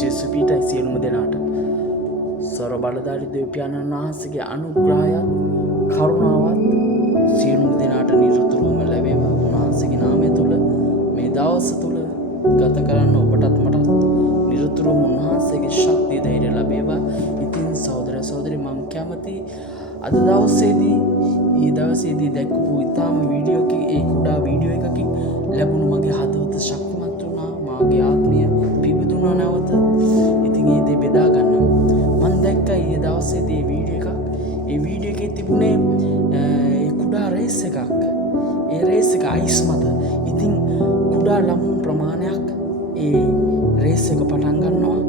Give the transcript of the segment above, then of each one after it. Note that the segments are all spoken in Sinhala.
ජේසු පීඨයි සියලුම දෙනාට සර්ව බලධාරී දෙවියන්න් වහන්සේගේ අනුග්‍රහයත් කරුණාවත් සියලුම දෙනාට නිරතුරුවම ලැබේවා. උන්වහන්සේගේ නාමය තුල මේ දවස තුල ගත කරන්න ඔබටත් මටත් නිරතුරුවම උන්වහන්සේගේ ශක්තිය ධෛර්යය ලැබේවා. ඉතින් සහෝදර සහෝදරි මම කැමති අද දවසේදී දැක්කපු ඉතාම වීඩියෝ එකකින් ඒ කුඩා වීඩියෝ එකකින් ලැබුණු මගේ හදවත ශක්තිමත් වුණා. මාගේ ආත්මය පිබිදුණා නැවත. ඉතින් ඒ දේ බෙදා ගන්නම්. මම දැක්කා ඊයේ දවසේදී වීඩියෝ එකක්. ඒ වීඩියෝ එකේ තිබුණේ කුඩා රේස් එකක්. ඒ රේස් එක අයිස් මත. ඉතින් කුඩා ළමුන් ප්‍රමාණයක් ඒ රේස් එක පටන් ගන්නවා.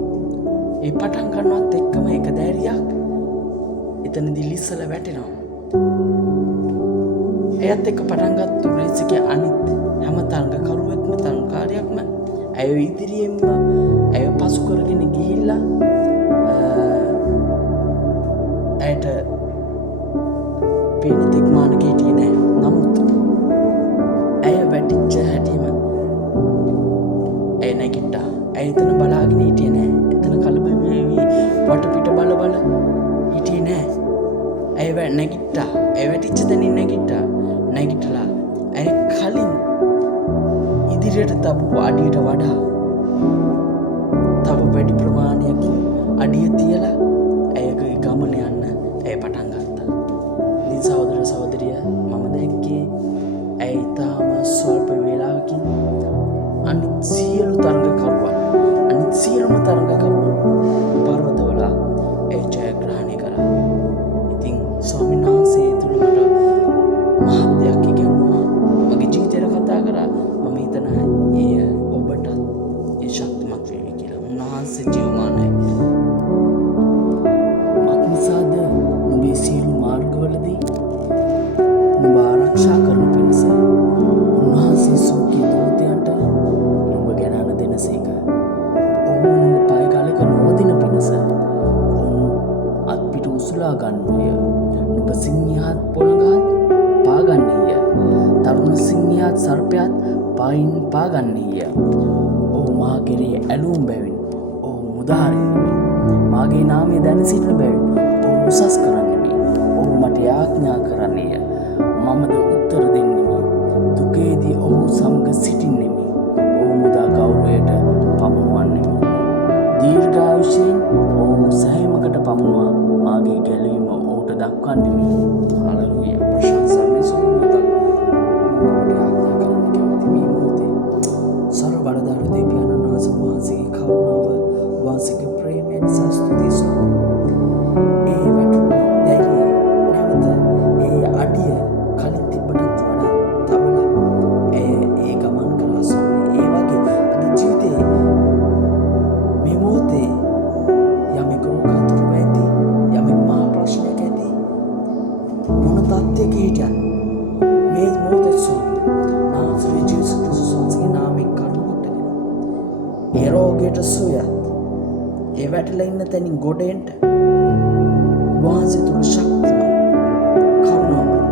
ඒ පටන් ගන්නවත් එක්කම එක දැරියක් එතනදී ලිස්සල වැටෙනවා. එයත් එක්ක පටන් ගත්තු රේස් එකේ අනිත් හැම තරඟකරුවෙක්ම තරඟකාරියක්ම ඇය ඉදිරියෙන්ම ඇය පසු කරගෙන ගිහිල්ලා ඇයට පේන තෙක් මානක හිටියේ නෑ. නමුත් ඇය වැටිච්ච හැටිම ඇය නැගිට්ටා. ඇය එතන බලාගෙන හිටියේ නෑ. එතන කලබල වෙවි වටපිට බල හිටියේ නෑ. ඇය නැගිට්ටා. ඇය වැටිච්ච තැනින් නැගිටලා ඇය කලින් ඉදිරියට තබපු අඩියට වඩා තව වැඩි ප්‍රමාණයකින් අඩිය තියලා ඇයගේ ගමන යන්න ඇය පටන් ගත්තා. ඉතින් සහෝදර සහෝදරිය මම දැක්කේ ඇය ඊටාම ස්වල්ප වේලාවකින් අනිත් සියලුම තරඟකරුවන් පර්වතවල ඇය ජයග්‍රහණය කරා. ඉතින් ස්වාමීන් වහන්සේ තුළ මට මහත් දෙයක් ඉගෙනුවා. මගේ ජීවිතේට කතා කරා. මම හිතනවා ඒ ඔබටත් ඒ ශක්තිමත් වේවි කියලා. උන්වහන්සේ ජීවමානයි. මක්නිසාද නුඹේ සියලු මාර්ගවලදී නුඹ ආරක්ෂා කරනු පිණිස උන්වහන්සේ සෝකී දූතයන්ට නුඹ ගෙනන දෙනසේක. ඔවුන් නුඹ පය කාලෙක නොවදින පිණිස ඔවුන් අත්පිට උසුලා ගන්නෝය. නුඹ සිංහයාත් පොළඟත් පාගන්නේය. තරුණ සිංහයාත් සර්පයාත් පායින් පාගන්නේය. ඔහු මා කෙරේ ඇලූම් බැවින් ඔහු මුදාහරින්නෙමි. මාගේ නාමය දැන සිටින බැවින් ඔහු උසස් කරන්නෙමි. ඔහු මට යාඥා කරන්නේය. මමද උත්තර දෙන්නෙමි. දුකේදී ඔහු සමග සිටින්නෙමි. ඔහු මුදා ගෞරවයට පමුණුවන්නෙමි. දීර්ඝායුෂයෙන් ඔහු සෑමකට පමුණුවා මාගේ ගැලවීම ඔහුට දක්වන්නෙමි. හලෙලූයා. ප්‍රශංසා මේ සෝමත ඔබට යාඥා කරන්න කැමති මේ මොහොතේ සර්ව බලධාරී දෙවියන් වහන්සේගේ කරුණාව වාසික ප්‍රේමයෙන් සස්තුති ස්වාමී. ඒ වැටුණු දැරිය නැවත ඒ අඩිය කලින් තිබ්බටත් වඩා තබලා ඒ ගමන් කරා ස්වාමී. ඒ වගේ අද ජීවිතේ මේ මොහොතේ යමෙක් රෝගාතුර වෙති, යමෙක් මහා ප්‍රශ්නයක ඇති, මොන තත්ත්වයක හිටියත් මේ මොහොතේ ස්වාමී නාසරේ ජේසුස් ක්‍රිස්තුස්ගේ නාමයෙන් කරුණ කොටගෙන ඒ රෝගයට සුවයත් ඒ වැටලා ඉන්න තැනින් ගොඩ එන්න වහන්සේ තුල ශක්තිමත් කරුණාවත්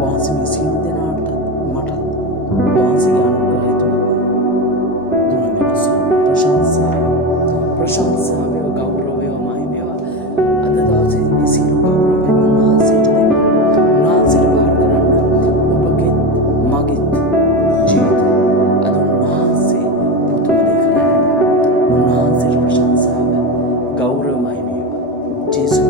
වහන්සේ මේ සියලු දෙනාට මට වහන්සේගේ අනුග්‍රහය තුල දුන්න මිනිස්සු ප්‍රශංසාව ගෞරවය මහිමය අද දවසේ මේ සියලු ගෞරවය උන්වහන්සේට දෙන්න. උන්වහන්සේට බාර කරන්න ඔබගේ මගේ ජීවිත අද උන්වහන්සේ පුදුම දේ කරන්නේ. උන්වහන්සේට ප්‍රශංසාව ගෞරව මහිමය ජේසුස්